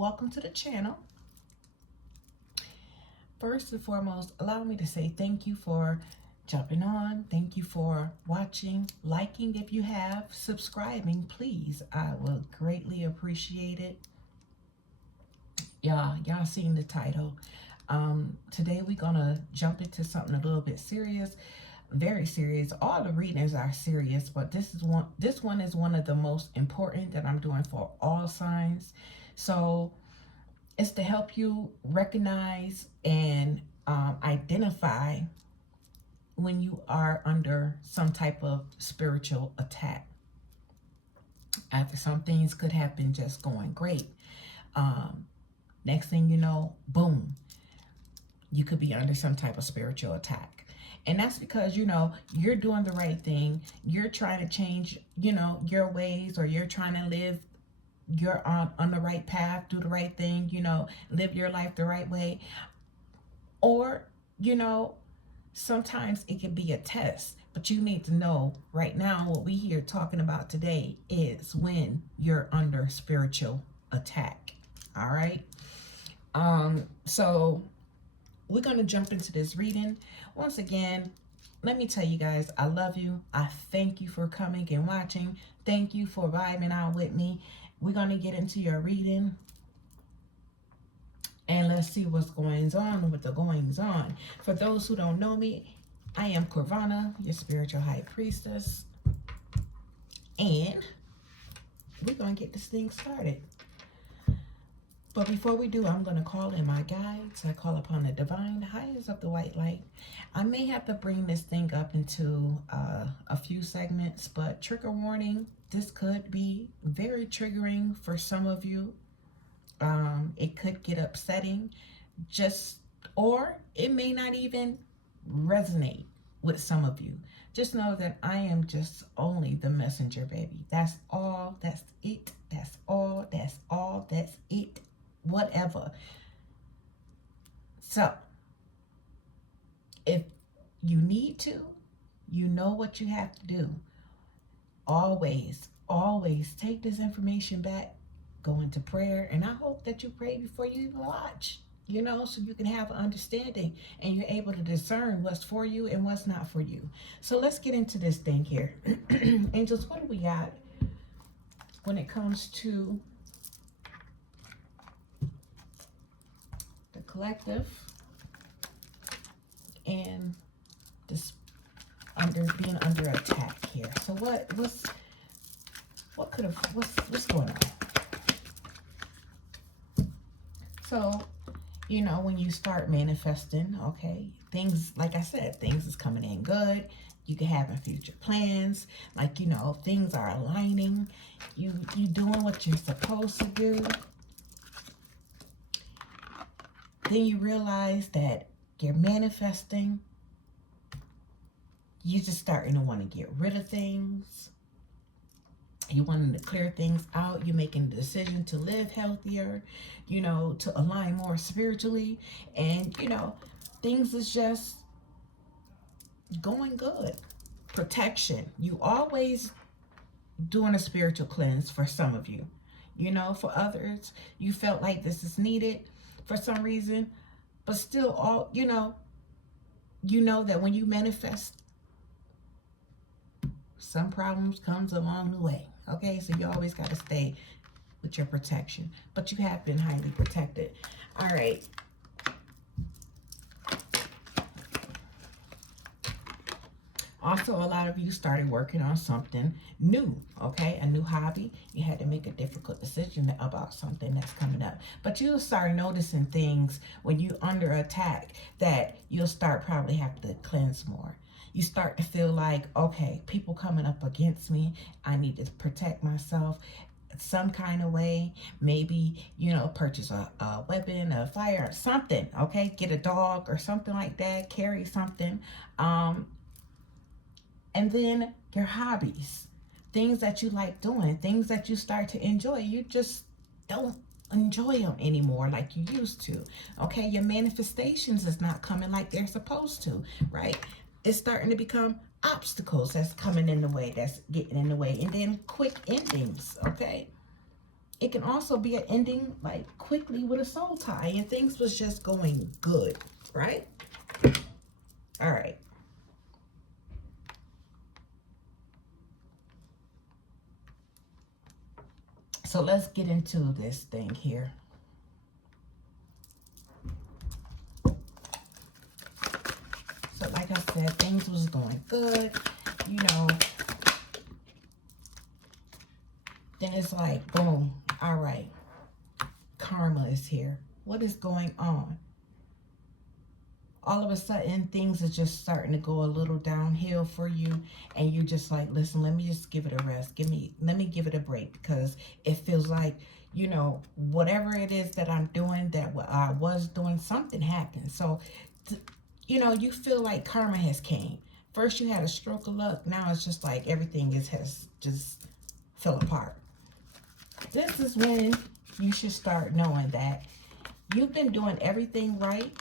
welcome to the channel. First and foremost, allow me to say thank you for jumping on. Thank you for watching, liking if you have, subscribing, please. I will greatly appreciate it. Y'all seen the title. Today we're gonna jump into something a little bit serious, very serious. All the readings are serious, but this one is one of the most important that I'm doing for all signs. So it's to help you recognize and identify when you are under some type of spiritual attack. After some things could have been just going great, next thing you know, boom, you could be under some type of spiritual attack. And that's because, you're doing the right thing. You're trying to change, your ways, or you're trying to live, you're on the right path, do the right thing, live your life the right way. Or, sometimes it can be a test, but you need to know right now what we here talking about today is when you're under spiritual attack. All right. So we're going to jump into this reading. Once again, let me tell you guys, I love you. I thank you for coming and watching. Thank you for vibing out with me. We're going to get into your reading. And let's see what's going on with the goings on. For those who don't know me, I am Corvana, your spiritual high priestess. And we're going to get this thing started. But before we do, I'm going to call in my guides. I call upon the divine highest of the white light. I may have to bring this thing up into a few segments, but trigger warning, this could be very triggering for some of you. It could get upsetting, or it may not even resonate with some of you. Just know that I am just only the messenger, baby. That's all. That's it. That's all. That's all. That's it. Whatever. So, if you need to, you know what you have to do. Always take this information back, go into prayer, and I hope that you pray before you even watch, so you can have an understanding and you're able to discern what's for you and what's not for you. So let's get into this thing here. Angels, what do we got when it comes to the collective and this being under attack here? So what's going on? So, when you start manifesting, okay, things, like I said, things is coming in good. You can have future plans, like, things are aligning. You doing what you're supposed to do. Then you realize that you're manifesting. You're just starting to want to get rid of things. You wanting to clear things out. You're making the decision to live healthier, to align more spiritually. And, things is just going good. Protection. You always doing a spiritual cleanse for some of you. For others, you felt like this is needed for some reason. But still, you know that when you manifest, some problems comes along the way. Okay, so you always got to stay with your protection. But you have been highly protected. All right. Also, a lot of you started working on something new, okay? A new hobby. You had to make a difficult decision about something that's coming up. But you'll start noticing things when you're under attack that you'll start probably have to cleanse more. You start to feel like, okay, people coming up against me. I need to protect myself some kind of way. Maybe, purchase a weapon, a fire, something, okay? Get a dog or something like that. Carry something. And then your hobbies. Things that you like doing. Things that you start to enjoy. You just don't enjoy them anymore like you used to. Okay? Your manifestations is not coming like they're supposed to, right? It's starting to become obstacles that's coming in the way, that's getting in the way. And then quick endings, okay? It can also be an ending like quickly with a soul tie and things was just going good, right? All right. So let's get into this thing here. So like I said, things was going good, you know. Then it's like, boom, all right, karma is here. What is going on? All of a sudden, things are just starting to go a little downhill for you, and you're just like, listen, let me just give it a rest. Let me give it a break, because it feels like, you know, whatever it is that I'm doing, that I was doing, something happened. So, you know, you feel like karma has came. First, you had a stroke of luck. Now it's just like everything has just fell apart. This is when you should start knowing that you've been doing everything right,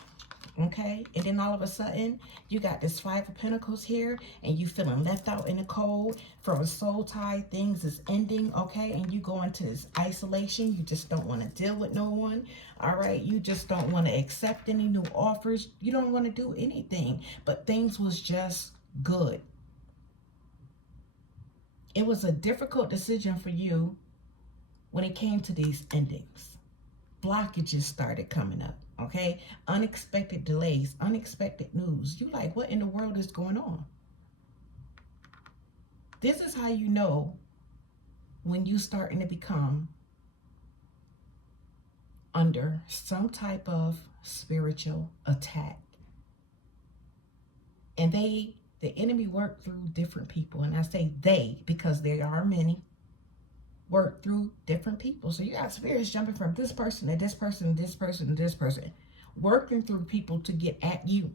okay? And then all of a sudden, you got this Five of Pentacles here, and you feeling left out in the cold from a soul tie. Things is ending, okay? And you go into this isolation. You just don't want to deal with no one, all right? You just don't want to accept any new offers. You don't want to do anything, but things was just good. It was a difficult decision for you when it came to these endings. Blockages started coming up, okay? Unexpected delays, unexpected news. You like, what in the world is going on? This is how you know when you starting to become under some type of spiritual attack. And the enemy worked through different people. And I say they because there are many. Work through different people. So you got spirits jumping from this person to this person, this person, this person, working through people to get at you.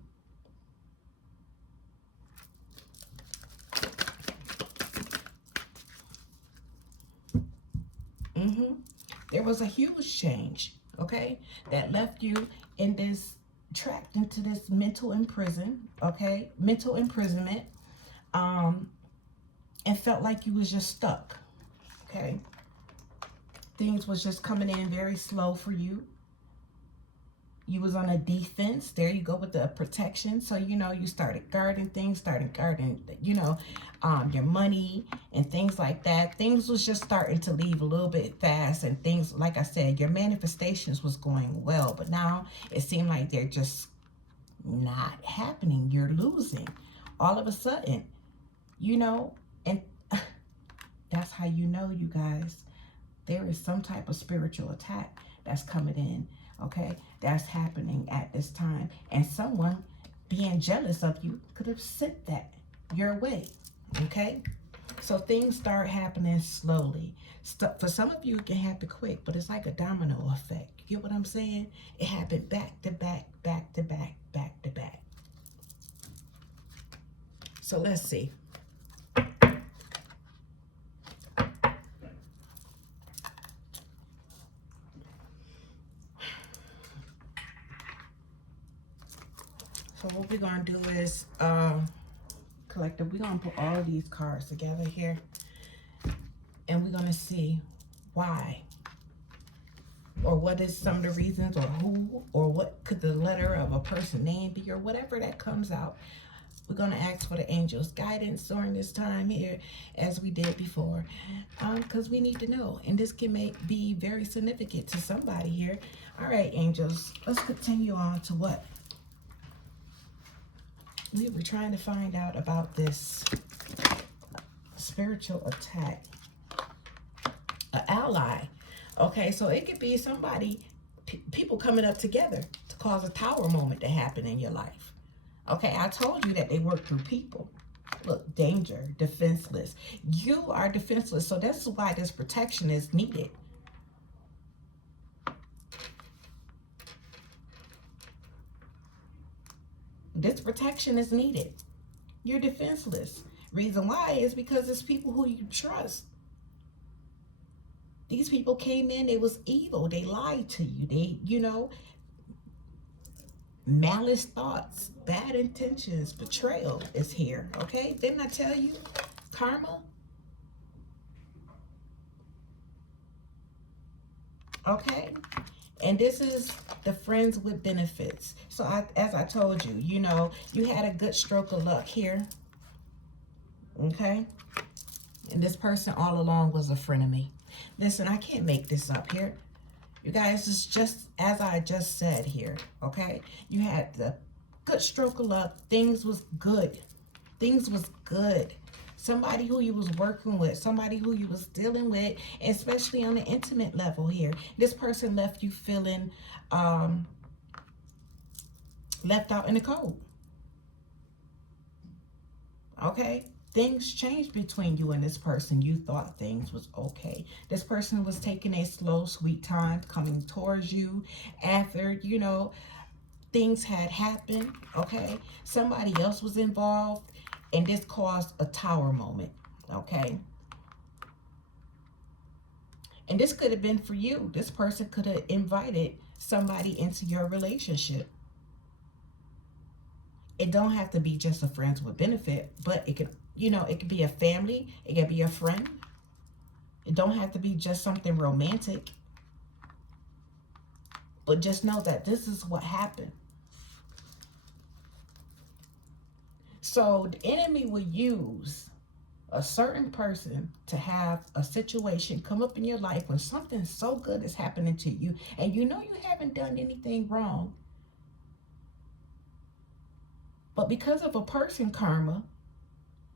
There was a huge change, okay, that left you in this, trapped into this mental imprisonment, and felt like you was just stuck. Okay, things was just coming in very slow for you. You was on a defense. There you go with the protection. So, you know, you started guarding things, you know, your money and things like that. Things was just starting to leave a little bit fast, and things, like I said, your manifestations was going well, but now it seemed like they're just not happening. You're losing all of a sudden, you know, and that's how you know, you guys, there is some type of spiritual attack that's coming in, okay? That's happening at this time. And someone being jealous of you could have sent that your way, okay? So things start happening slowly. For some of you, it can happen quick, but it's like a domino effect. You get what I'm saying? It happened back to back, back to back, back to back. So let's see. So what we're going to do is, collective, we're going to put all of these cards together here. And we're going to see why. Or what is some of the reasons, or who, or what could the letter of a person's name be, or whatever that comes out. We're going to ask for the angels' guidance during this time here, as we did before. Because we need to know. And this can be very significant to somebody here. All right, angels, let's continue on to what we were trying to find out about this spiritual attack. An ally. Okay, so it could be somebody, people coming up together to cause a tower moment to happen in your life. Okay, I told you that they work through people. Look, danger, defenseless. You are defenseless, so that's why this protection is needed. This protection is needed. You're defenseless. Reason why is because it's people who you trust. These people came in, they was evil. They lied to you. They, you know, malice thoughts, bad intentions, betrayal is here. Okay? Didn't I tell you? Karma. Okay? And this is the friends with benefits. So as I told you, you know, you had a good stroke of luck here. Okay? And this person all along was a friend of me. Listen, I can't make this up here. You guys, it's just as I just said here, okay? You had the good stroke of luck. Things was good. Things was good. Somebody who you was working with, somebody who you was dealing with, especially on the intimate level here. This person left you feeling left out in the cold. Okay? Things changed between you and this person. You thought things was okay. This person was taking a slow, sweet time coming towards you after, you know, things had happened, okay? Somebody else was involved, and this caused a tower moment, okay? And this could have been for you. This person could have invited somebody into your relationship. It don't have to be just a friends with benefit, but it could, you know, it could be a family. It could be a friend. It don't have to be just something romantic. But just know that this is what happened. So the enemy will use a certain person to have a situation come up in your life when something so good is happening to you, and you know you haven't done anything wrong. But because of a person karma,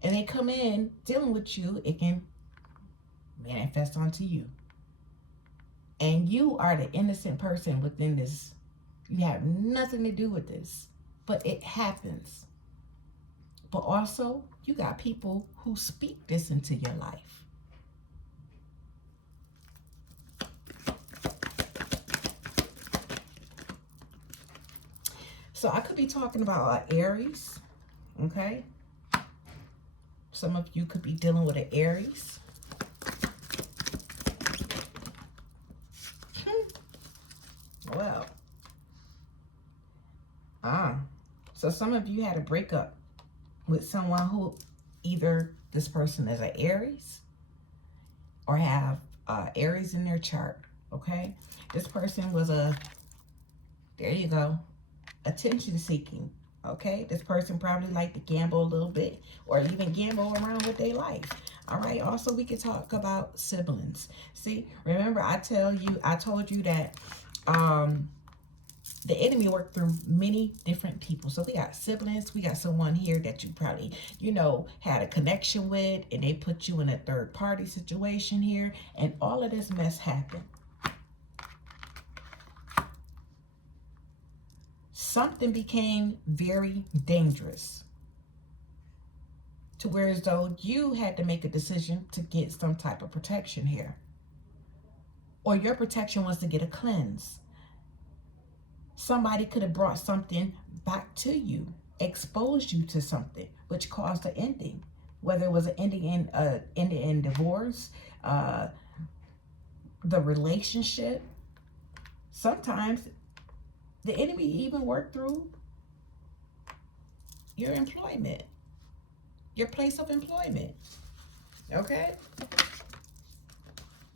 and they come in dealing with you, it can manifest onto you. And you are the innocent person within this. You have nothing to do with this, but it happens. But also, you got people who speak this into your life. So I could be talking about Aries, okay? Some of you could be dealing with an Aries. Well, so some of you had a breakup with someone who either this person is an Aries or have Aries in their chart, okay? This person was there you go, attention seeking, okay? This person probably liked to gamble a little bit or even gamble around with their life. All right, also we can talk about siblings. See, remember I told you that the enemy worked through many different people. So we got siblings. We got someone here that you probably, you know, had a connection with, and they put you in a third party situation here, and all of this mess happened. Something became very dangerous to where as though you had to make a decision to get some type of protection here. Or your protection was to get a cleanse. Somebody could have brought something back to you, exposed you to something, which caused an ending. Whether it was an ending in divorce, the relationship. Sometimes the enemy even worked through your employment, your place of employment. Okay?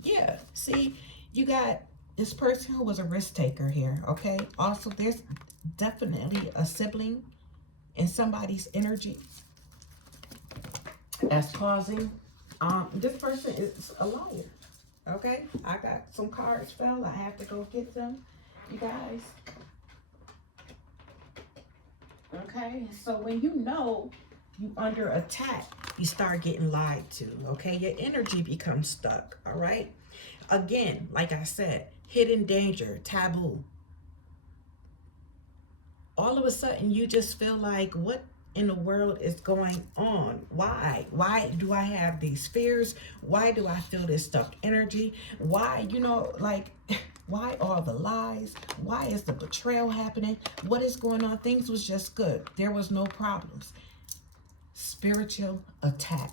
Yeah. See, you got this person who was a risk taker here, okay? Also, there's definitely a sibling in somebody's energy that's causing, this person is a liar, okay? I got some cards fell. I have to go get them, you guys. Okay, so when you know you under attack, you start getting lied to, okay? Your energy becomes stuck, all right? Again, like I said, hidden danger, taboo. All of a sudden, you just feel like, what in the world is going on? Why? Why do I have these fears? Why do I feel this stuck energy? Why, you know, like, why all the lies? Why is the betrayal happening? What is going on? Things was just good. There was no problems. Spiritual attack.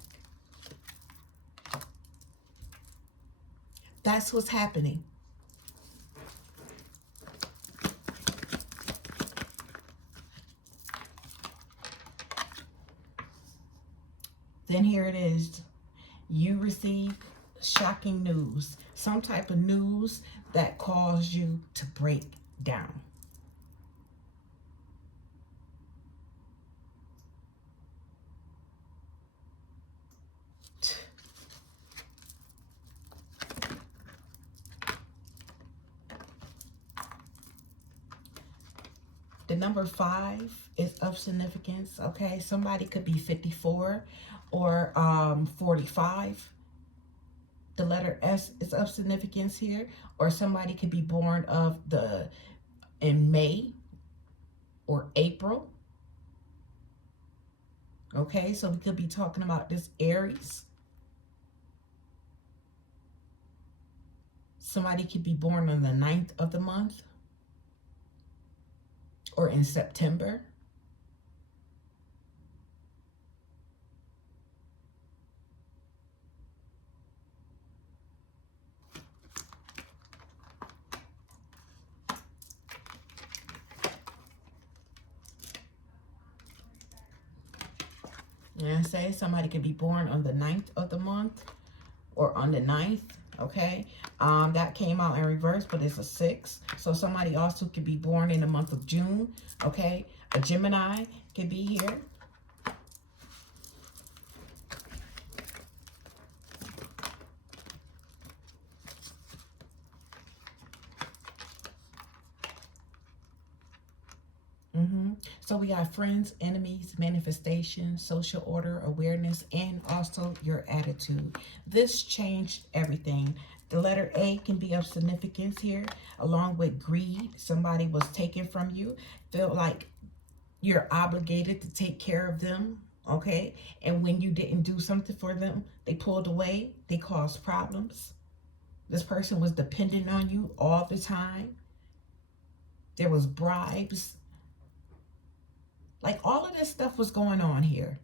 That's what's happening. Then here it is. You receive shocking news, some type of news that caused you to break down. The number 5 is of significance, okay? Somebody could be 54 or 45. The letter S is of significance here. Or somebody could be born in May or April. Okay, so we could be talking about this Aries. Somebody could be born on the 9th of the month or in September. And say somebody could be born on the 9th of the month or on the 9th. Okay, that came out in reverse, but it's a 6. So somebody also could be born in the month of June. Okay, a Gemini could be here. So we got friends, enemies, manifestation, social order, awareness, and also your attitude. This changed everything. The letter A can be of significance here, along with greed. Somebody was taken from you. Feel like you're obligated to take care of them, okay? And when you didn't do something for them, they pulled away. They caused problems. This person was dependent on you all the time. There was bribes. Like, all of this stuff was going on here.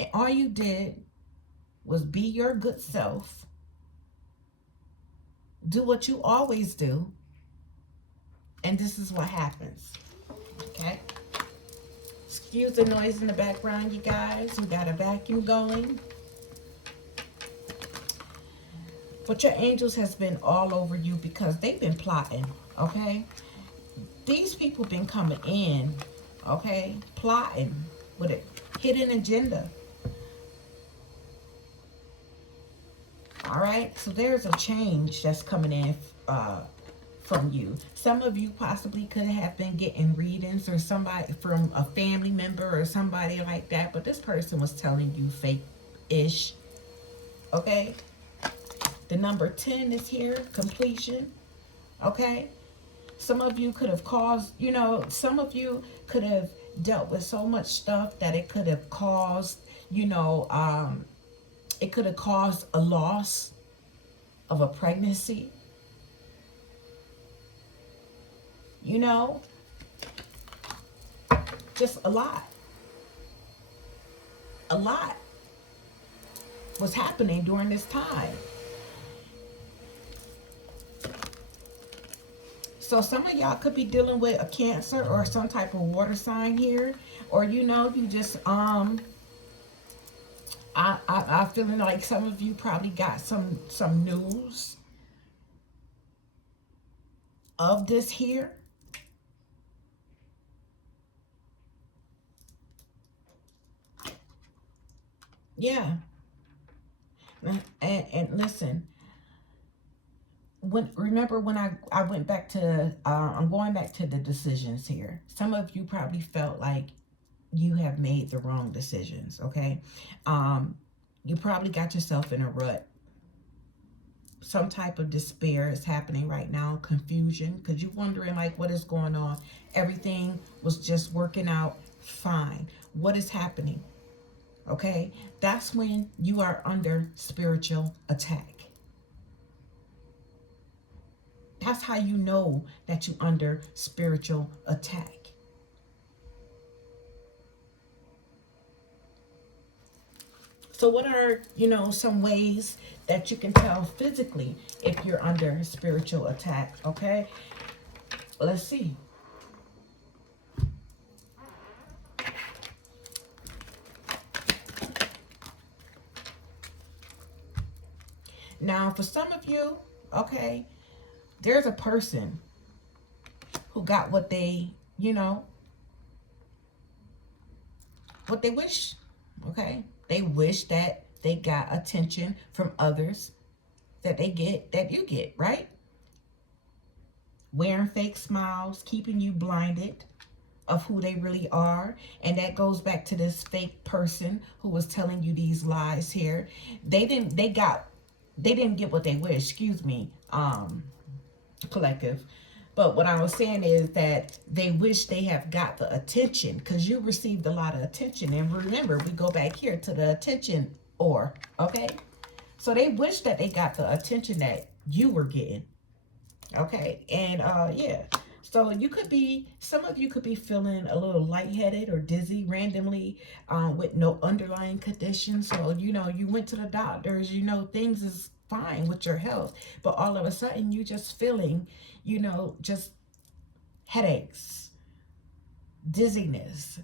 And all you did was be your good self. Do what you always do. And this is what happens. Okay? Excuse the noise in the background, you guys. We got a vacuum going. But your angels has been all over you because they've been plotting. Okay? These people been coming in, okay, plotting with a hidden agenda. All right, so there's a change that's coming in from you. Some of you possibly could have been getting readings or somebody from a family member or somebody like that, but this person was telling you fake-ish, okay? The number 10 is here, completion, okay? Some of you could have caused, some of you could have dealt with so much stuff that it could have caused, it could have caused a loss of a pregnancy. Just a lot. A lot was happening during this time. So some of y'all could be dealing with a Cancer or some type of water sign here. Or, you just, I'm feeling like some of you probably got some news of this here. Yeah. And listen. Remember when I went back to, I'm going back to the decisions here. Some of you probably felt like you have made the wrong decisions, okay? You probably got yourself in a rut. Some type of despair is happening right now, confusion, because you're wondering, like, what is going on? Everything was just working out fine. What is happening? Okay? That's when you are under spiritual attack. That's how you know that you're under spiritual attack. So what are, some ways that you can tell physically if you're under spiritual attack, okay? Let's see. Now, for some of you, okay, there's a person who got what they, what they wish, okay? They wish that they got attention from others that they get, that you get, right? Wearing fake smiles, keeping you blinded of who they really are. And that goes back to this fake person who was telling you these lies here. They didn't get what they wish, excuse me, collective. But what I was saying is that they wish they have got the attention, because you received a lot of attention. And remember, we go back here to the attention or, okay? So they wish that they got the attention that you were getting. Okay, and yeah. So you could be, some of you could be feeling a little lightheaded or dizzy randomly with no underlying condition. So, you went to the doctors, things is fine with your health. But all of a sudden, you just feeling, just headaches, dizziness.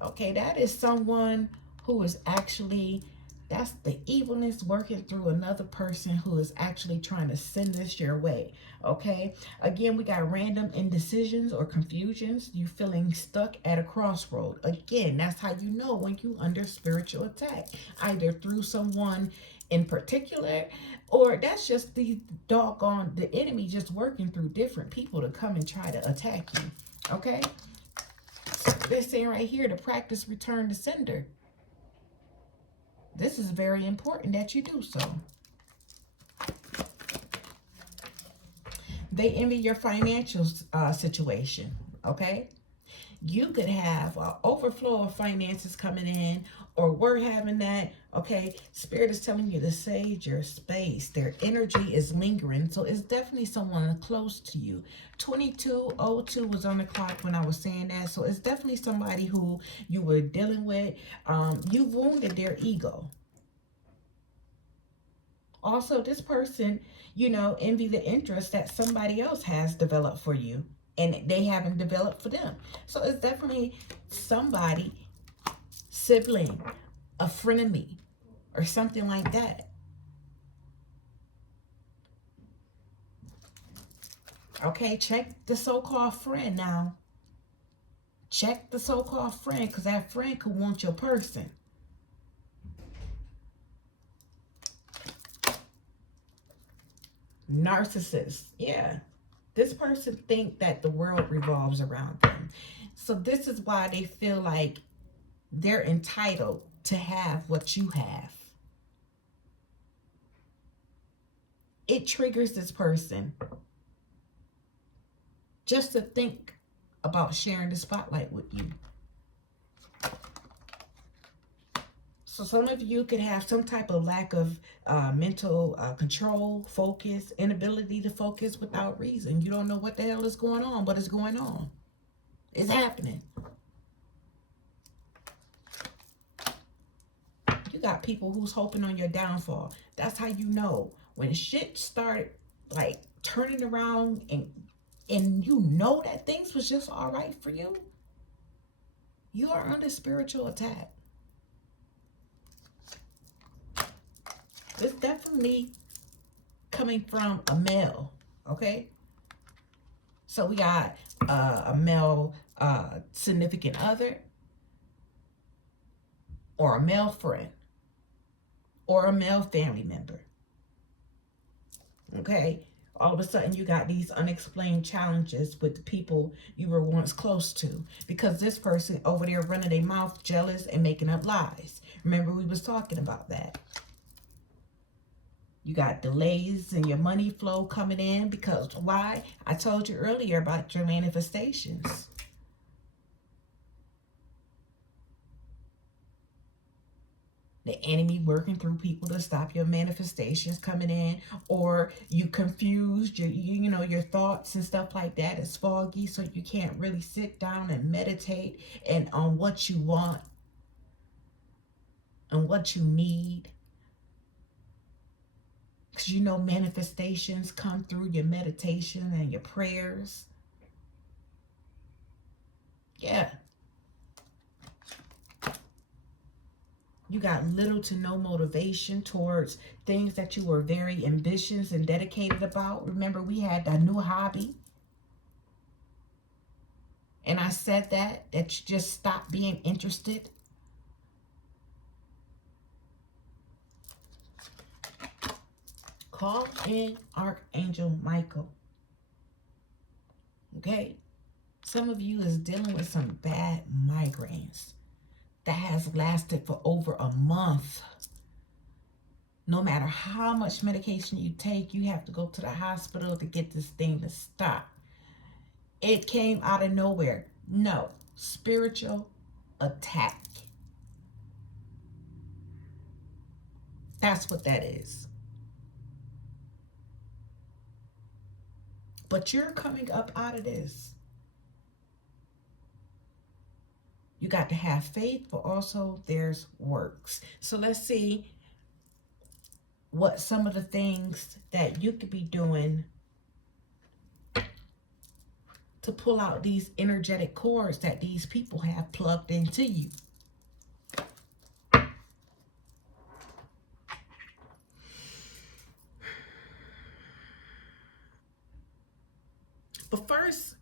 Okay, that is someone who is actually, that's the evilness working through another person who is actually trying to send this your way. Okay, again, we got random indecisions or confusions. You feeling stuck at a crossroad. Again, that's how you know when you under spiritual attack, either through someone in particular, or that's just the enemy just working through different people to come and try to attack you. Okay, so they're saying right here to practice return to sender. This is very important that you do so. They envy your financial situation, okay? You could have an overflow of finances coming in, or we're having that, okay? Spirit is telling you to save your space. Their energy is lingering, so it's definitely someone close to you. 2202 was on the clock when I was saying that, so it's definitely somebody who you were dealing with. You wounded their ego. Also, this person, envy the interest that somebody else has developed for you and they haven't developed for them. So it's definitely somebody, sibling, a frenemy, or something like that. Okay, check the so-called friend now. Check the so-called friend, because that friend could want your person. Narcissist, yeah. This person think that the world revolves around them. So this is why they feel like they're entitled to have what you have. It triggers this person just to think about sharing the spotlight with you. So some of you could have some type of lack of mental control, focus, inability to focus without reason. You don't know what the hell is going on, but it's going on. It's happening. You got people who's hoping on your downfall. That's how you know when shit started like turning around and you know that things was just all right for you. You are under spiritual attack. It's definitely coming from a male, okay? So we got a male significant other, or a male friend, or a male family member, okay? All of a sudden you got these unexplained challenges with the people you were once close to, because this person over there running their mouth, jealous and making up lies. Remember, we was talking about that. You got delays in your money flow coming in, because why? I told you earlier about your manifestations. The enemy working through people to stop your manifestations coming in, or you confused, your thoughts and stuff like that is foggy, so you can't really sit down and meditate and on what you want and what you need. Because manifestations come through your meditation and your prayers. Yeah. You got little to no motivation towards things that you were very ambitious and dedicated about. Remember, we had a new hobby. And I said that you just stopped being interested. Call in Archangel Michael. Okay? Some of you is dealing with some bad migraines that has lasted for over a month. No matter how much medication you take, you have to go to the hospital to get this thing to stop. It came out of nowhere. No, spiritual attack. That's what that is. But you're coming up out of this. You got to have faith, but also there's works. So let's see what some of the things that you could be doing to pull out these energetic cords that these people have plugged into you. But first,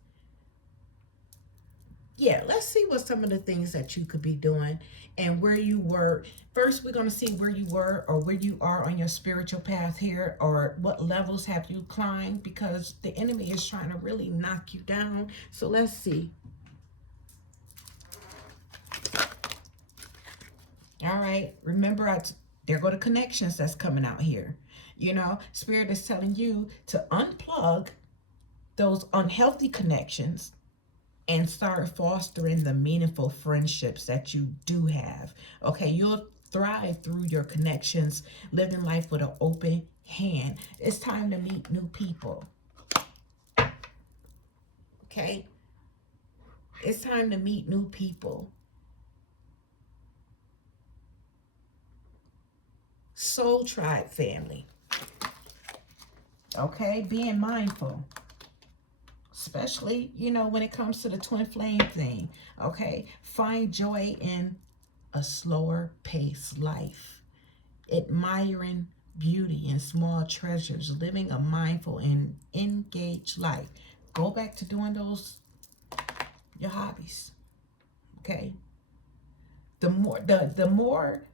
yeah, let's see what some of the things that you could be doing and where you were. First, we're going to see where you were or where you are on your spiritual path here, or what levels have you climbed, because the enemy is trying to really knock you down. So let's see. All right. Remember, there go the connections that's coming out here. You know, Spirit is telling you to unplug those unhealthy connections and start fostering the meaningful friendships that you do have. Okay, you'll thrive through your connections, living life with an open hand. It's time to meet new people. Okay, it's time to meet new people. Soul Tribe family. Okay, being mindful. Especially, you know, when it comes to the twin flame thing, okay? Find joy in a slower paced life. Admiring beauty in small treasures. Living a mindful and engaged life. Go back to doing your hobbies, okay? The more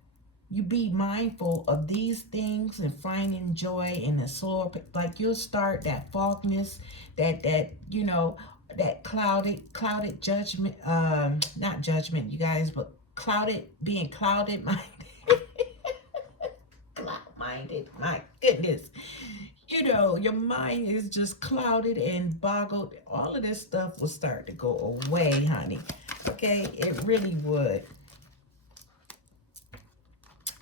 you be mindful of these things and finding joy in the slower, like you'll start that fogness, that you know, that clouded judgment, not judgment, you guys, but being clouded minded, cloud minded. My goodness, you know, your mind is just clouded and boggled. All of this stuff will start to go away, honey. Okay, it really would.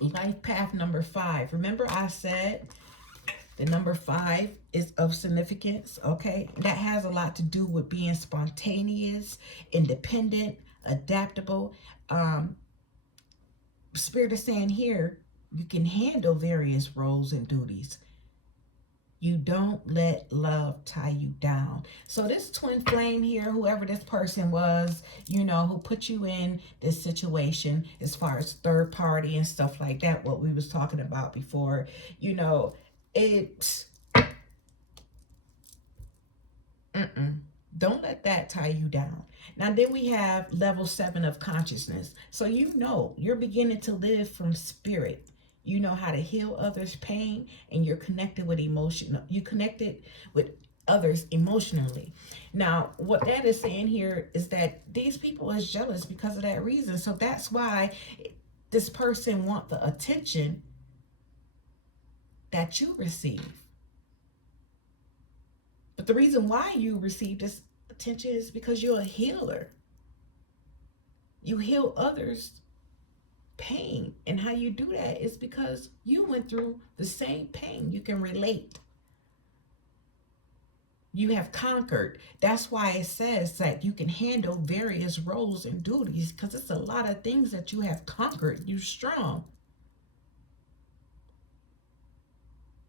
Life path number 5. Remember I said the number 5 is of significance, okay? That has a lot to do with being spontaneous, independent, adaptable. Spirit is saying here, you can handle various roles and duties. You don't let love tie you down. So this twin flame here, whoever this person was, you know, who put you in this situation as far as third party and stuff like that, what we was talking about before, you know, don't let that tie you down. Now then we have level 7 of consciousness. So you know, you're beginning to live from spirit. You know how to heal others' pain, and you're connected with emotion. You connected with others emotionally. Now, what that is saying here is that these people is jealous because of that reason. So that's why this person want the attention that you receive. But the reason why you receive this attention is because you're a healer. You heal others' pain, and how you do that is because you went through the same pain. You can relate. You have conquered. That's why it says that you can handle various roles and duties, because it's a lot of things that you have conquered. You're strong.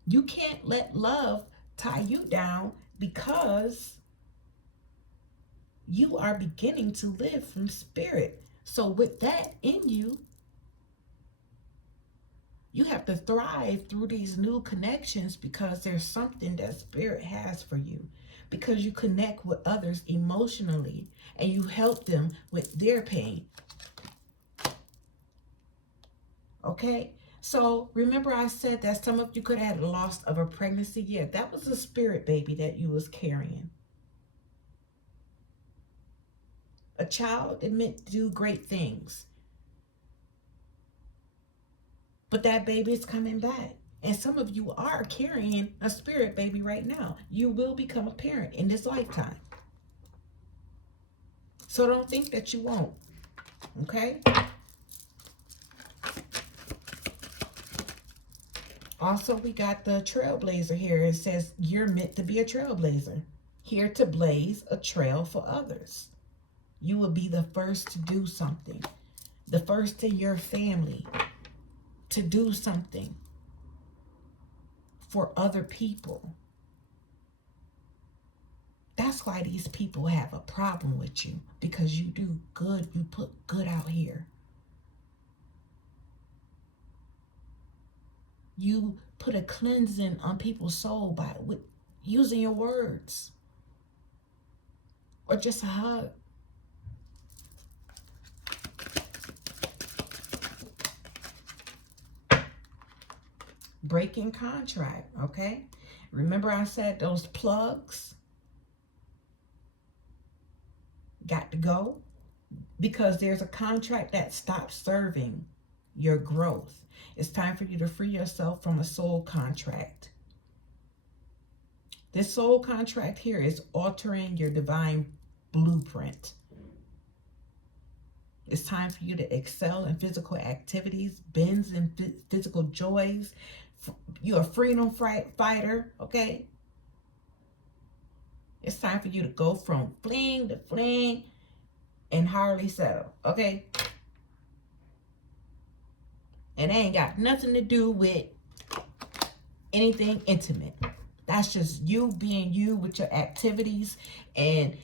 You can't let love tie you down, because you are beginning to live from spirit. So with that in you, You have to thrive through these new connections because there's something that Spirit has for you. Because you connect with others emotionally and you help them with their pain. Okay? So remember I said that some of you could have had a loss of a pregnancy. Yeah, that was a spirit baby that you was carrying. A child that meant to do great things. But that baby is coming back. And some of you are carrying a spirit baby right now. You will become a parent in this lifetime. So don't think that you won't. Okay? Also, we got the trailblazer here. It says you're meant to be a trailblazer. Here to blaze a trail for others. You will be the first to do something. The first in your family to do something for other people. That's why these people have a problem with you, because you do good. You put good out here. You put a cleansing on people's soul by using your words or just a hug. Breaking contract, okay? Remember I said those plugs got to go because there's a contract that stops serving your growth. It's time for you to free yourself from a soul contract. This soul contract here is altering your divine blueprint. It's time for you to excel in physical activities, bends in physical joys. You're a freedom fighter, okay? It's time for you to go from fling to fling and hardly settle, okay? And it ain't got nothing to do with anything intimate. That's just you being you with your activities. And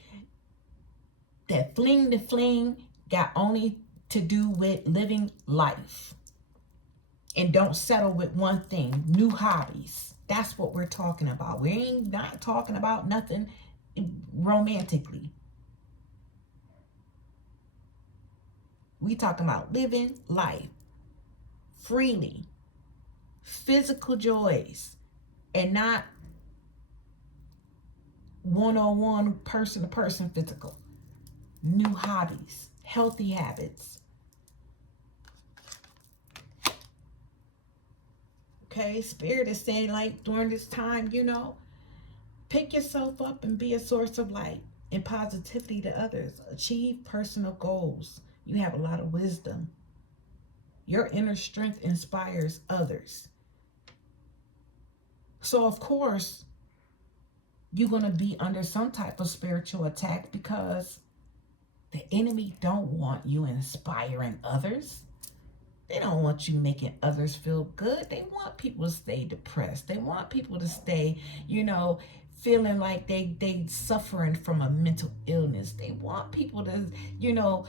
that fling to fling got only to do with living life. And don't settle with one thing. New hobbies. That's what we're talking about. We ain't not talking about nothing romantically. We talking about living life freely. Physical joys. And not one-on-one, person-to-person physical. New hobbies. Healthy habits. Okay, Spirit is saying, like, during this time, you know, pick yourself up and be a source of light and positivity to others. Achieve personal goals. You have a lot of wisdom. Your inner strength inspires others. So, of course, you're going to be under some type of spiritual attack because the enemy don't want you inspiring others. They don't want you making others feel good. They want people to stay depressed. They want people to stay, you know, feeling like they suffering from a mental illness. They want people to, you know,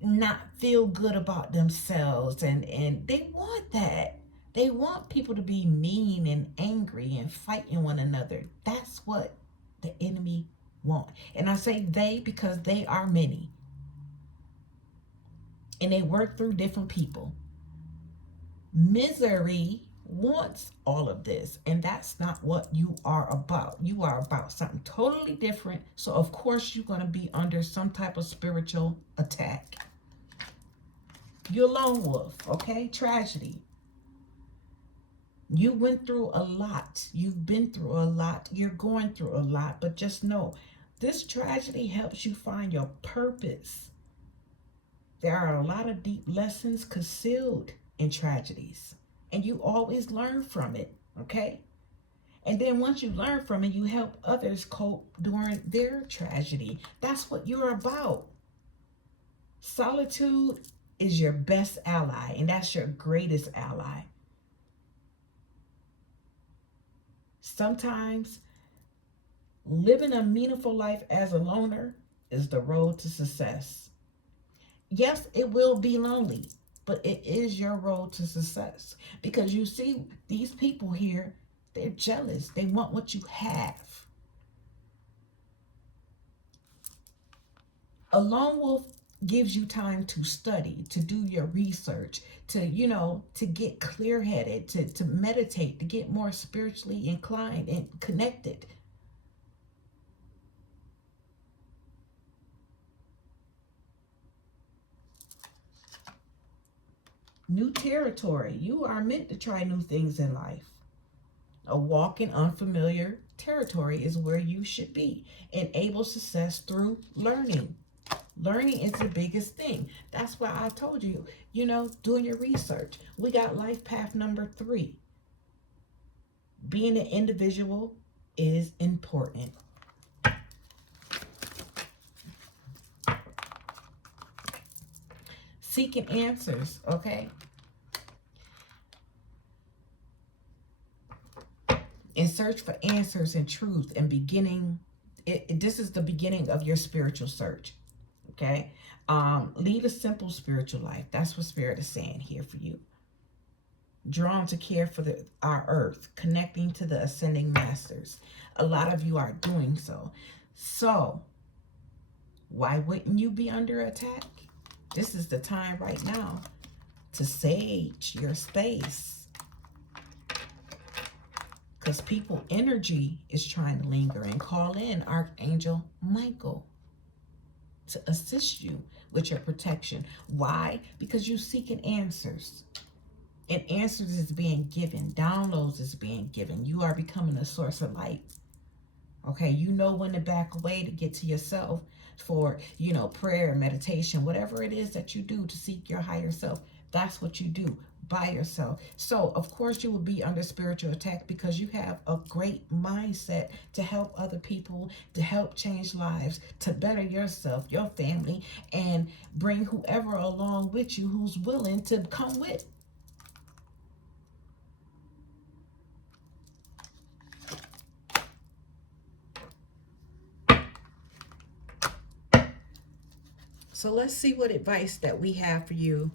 not feel good about themselves. And they want that. They want people to be mean and angry and fighting one another. That's what the enemy wants. And I say they because they are many. And they work through different people. Misery wants all of this, and that's not what you are about. You are about something totally different. So of course you're going to be under some type of spiritual attack. You're a lone wolf, okay? Tragedy. You went through a lot. You've been through a lot. You're going through a lot, but just know this tragedy helps you find your purpose. There are a lot of deep lessons concealed in tragedies, and you always learn from it, okay? And then once you learn from it, you help others cope during their tragedy. That's what you're about. Solitude is your best ally, and that's your greatest ally. Sometimes living a meaningful life as a loner is the road to success. Yes, it will be lonely. but it is your road to success. Because you see, these people here, they're jealous. They want what you have. A lone wolf gives you time to study, to do your research, to get clear-headed, to meditate, to get more spiritually inclined and connected. New territory. You are meant to try new things in life. A walk in unfamiliar territory is where you should be. Enable success through learning. Learning is the biggest thing. That's why I told you, doing your research. We got life path number 3. Being an individual is important. Seeking answers, okay? In search for answers and truth and beginning, this is the beginning of your spiritual search, okay? Lead a simple spiritual life. That's what Spirit is saying here for you. Drawn to care for our earth, connecting to the ascending masters. A lot of you are doing so. So, why wouldn't you be under attack? This is the time right now to sage your space. Because people energy is trying to linger, and call in Archangel Michael to assist you with your protection. Why? Because you're seeking answers. And answers is being given. Downloads is being given. You are becoming a source of light. Okay, you know when to back away to get to yourself for, prayer, meditation, whatever it is that you do to seek your higher self. That's what you do by yourself. So, of course, you will be under spiritual attack because you have a great mindset to help other people, to help change lives, to better yourself, your family, and bring whoever along with you who's willing to come with. So let's see what advice that we have for you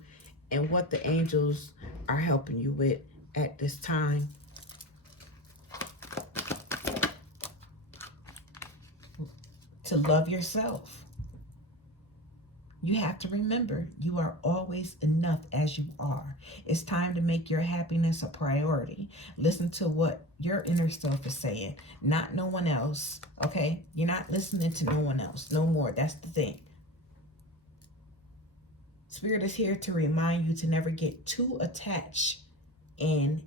and what the angels are helping you with at this time. To love yourself. You have to remember you are always enough as you are. It's time to make your happiness a priority. Listen to what your inner self is saying, not no one else, okay? You're not listening to no one else no more. That's the thing. Spirit is here to remind you to never get too attached in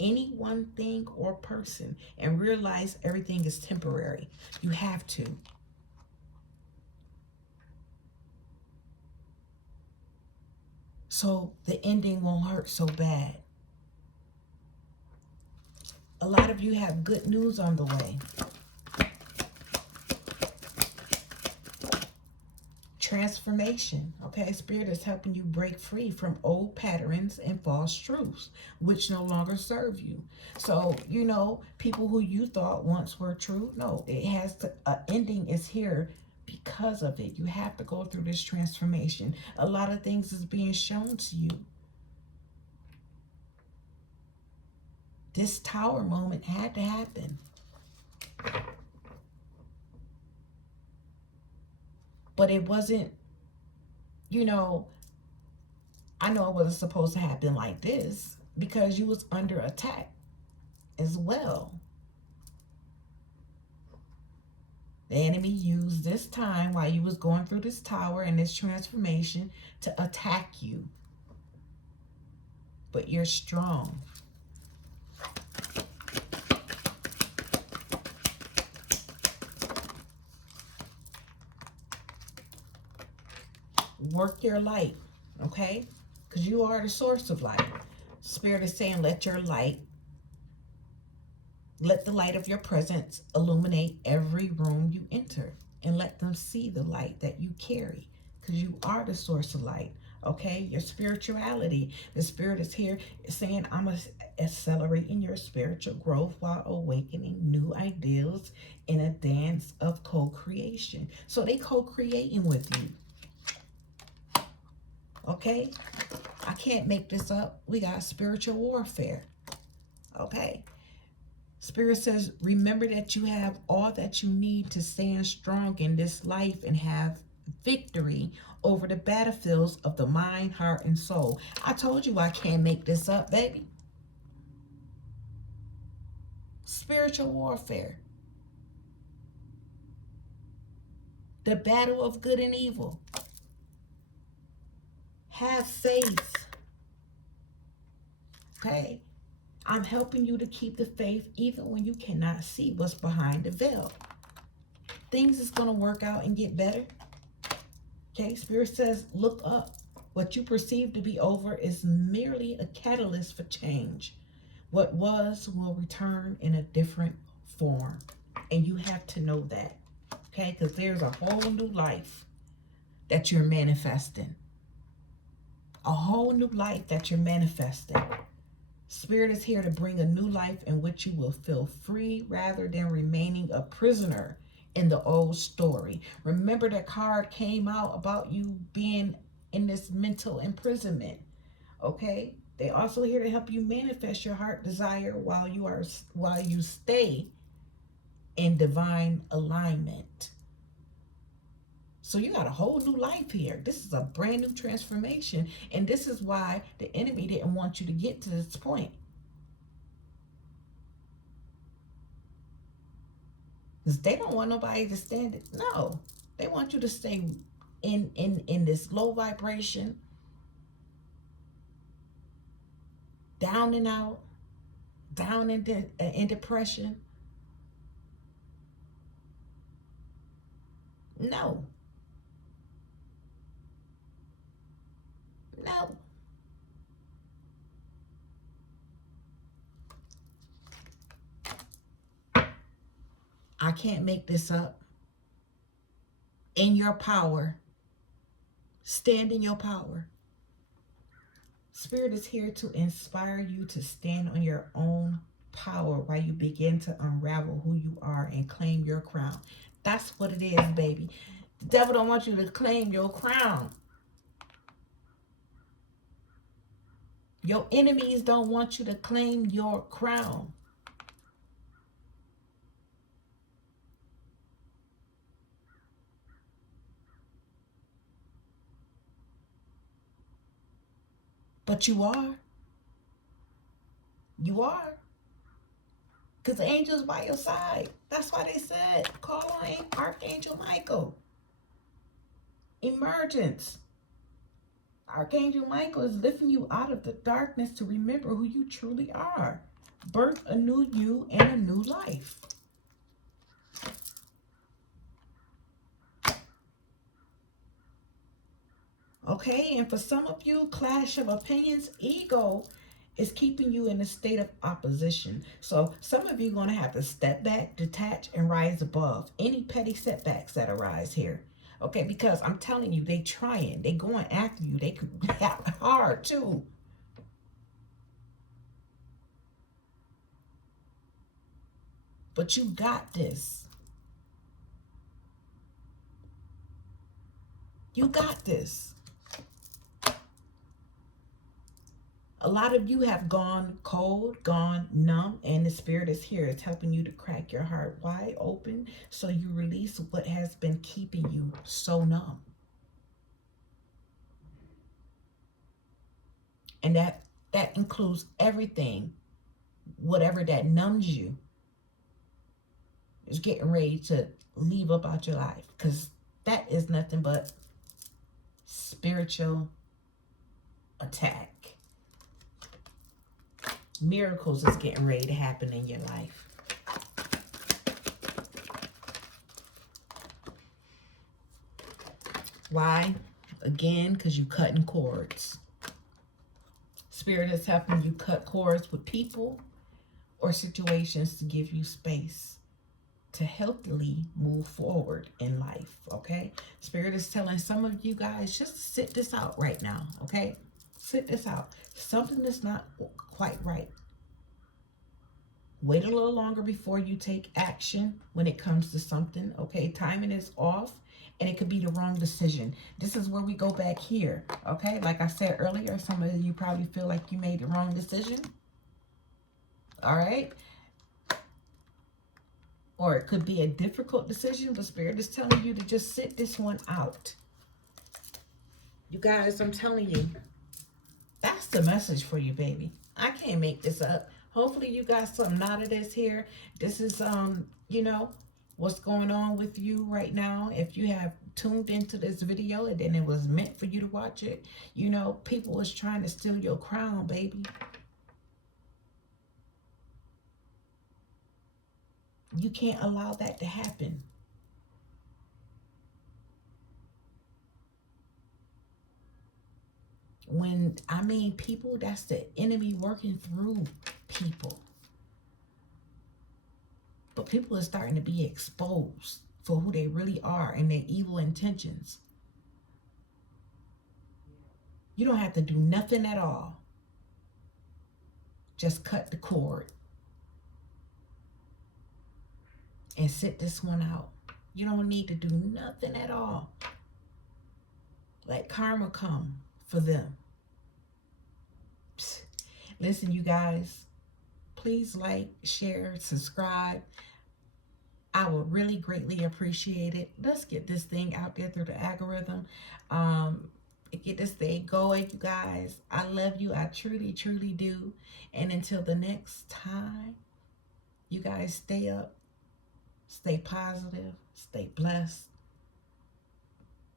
any one thing or person and realize everything is temporary. You have to. So the ending won't hurt so bad. A lot of you have good news on the way. Transformation, okay? Spirit is helping you break free from old patterns and false truths, which no longer serve you. So, people who you thought once were true, no, it has to, ending is here because of it. You have to go through this transformation. A lot of things is being shown to you. This tower moment had to happen. But it wasn't, I know it wasn't supposed to happen like this because you was under attack as well. The enemy used this time while you was going through this tower and this transformation to attack you. But you're strong. Work your light, okay? Because you are the source of light. Spirit is saying, let the light of your presence illuminate every room you enter, and let them see the light that you carry, because you are the source of light, okay? Your spirituality. The Spirit is here saying, I'm accelerating your spiritual growth while awakening new ideals in a dance of co-creation. So they co-creating with you. Okay? I can't make this up. We got spiritual warfare. Okay? Spirit says, remember that you have all that you need to stand strong in this life and have victory over the battlefields of the mind, heart, and soul. I told you I can't make this up, baby. Spiritual warfare. The battle of good and evil. Have faith. Okay? I'm helping you to keep the faith even when you cannot see what's behind the veil. Things is going to work out and get better. Okay? Spirit says, look up. What you perceive to be over is merely a catalyst for change. What was will return in a different form. And you have to know that. Okay? Because there's a whole new life that you're manifesting. A whole new life that you're manifesting. Spirit is here to bring a new life in which you will feel free rather than remaining a prisoner in the old story. Remember, that card came out about you being in this mental imprisonment. Okay? They're also here to help you manifest your heart desire while you stay in divine alignment. So you got a whole new life here. This is a brand new transformation. And this is why the enemy didn't want you to get to this point. Because they don't want nobody to stand it. No. They want you to stay in this low vibration. Down and out. Down in depression. No. No. I can't make this up. In your power. Stand in your power. Spirit is here to inspire you to stand on your own power while you begin to unravel who you are and claim your crown. That's what it is, baby. The devil don't want you to claim your crown. Your enemies don't want you to claim your crown. But you are. You are. Because the angel's by your side. That's why they said, call on Archangel Michael. Emergence. Archangel Michael is lifting you out of the darkness to remember who you truly are. Birth a new you and a new life. Okay, and for some of you, clash of opinions, ego is keeping you in a state of opposition. So some of you are going to have to step back, detach, and rise above any petty setbacks that arise here. Okay, because I'm telling you, they trying. They going after you. They could have hard too. But you got this. You got this. A lot of you have gone cold, gone numb, and the Spirit is here. It's helping you to crack your heart wide open so you release what has been keeping you so numb. And that includes everything, whatever that numbs you, is getting ready to leave up out your life. Because that is nothing but spiritual attack. Miracles is getting ready to happen in your life. Why? Again, because you're cutting cords. Spirit is helping you cut cords with people or situations to give you space to healthily move forward in life, okay? Spirit is telling some of you guys, just sit this out right now, okay? Sit this out. Something that's not quite right. Wait a little longer before you take action when it comes to something, okay? Timing is off, and it could be the wrong decision. This is where we go back here, okay? Like I said earlier, some of you probably feel like you made the wrong decision, all right? Or it could be a difficult decision, but Spirit is telling you to just sit this one out. You guys, I'm telling you, that's the message for you, baby. I can't make this up. Hopefully you got something out of this here. This is, you know, what's going on with you right now. If you have tuned into this video and then it was meant for you to watch it, you know, people was trying to steal your crown, baby. You can't allow that to happen. When I mean people, that's the enemy working through people. But people are starting to be exposed for who they really are and their evil intentions. You don't have to do nothing at all. Just cut the cord and sit this one out. You don't need to do nothing at all. Let karma come for them. Psst. Listen, you guys, please like, share, subscribe. I would really greatly appreciate it. Let's get this thing out there through the algorithm. Get this thing going, you guys. I love you. I truly, truly do. And until the next time, you guys stay up, stay positive, stay blessed,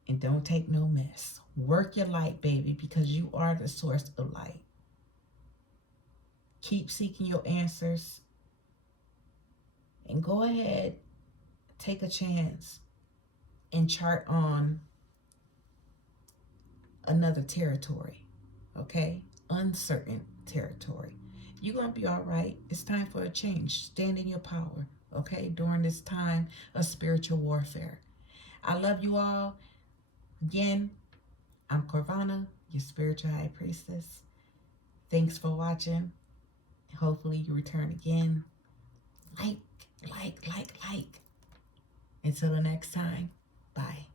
and don't take no mess. Work your light, baby, because you are the source of light. Keep seeking your answers. And go ahead, take a chance and chart on another territory, okay? Uncertain territory. You're going to be all right. It's time for a change. Stand in your power, okay? During this time of spiritual warfare. I love you all. Again, I'm Corvana, your spiritual high priestess. Thanks for watching. Hopefully you return again. Like. Until the next time, bye.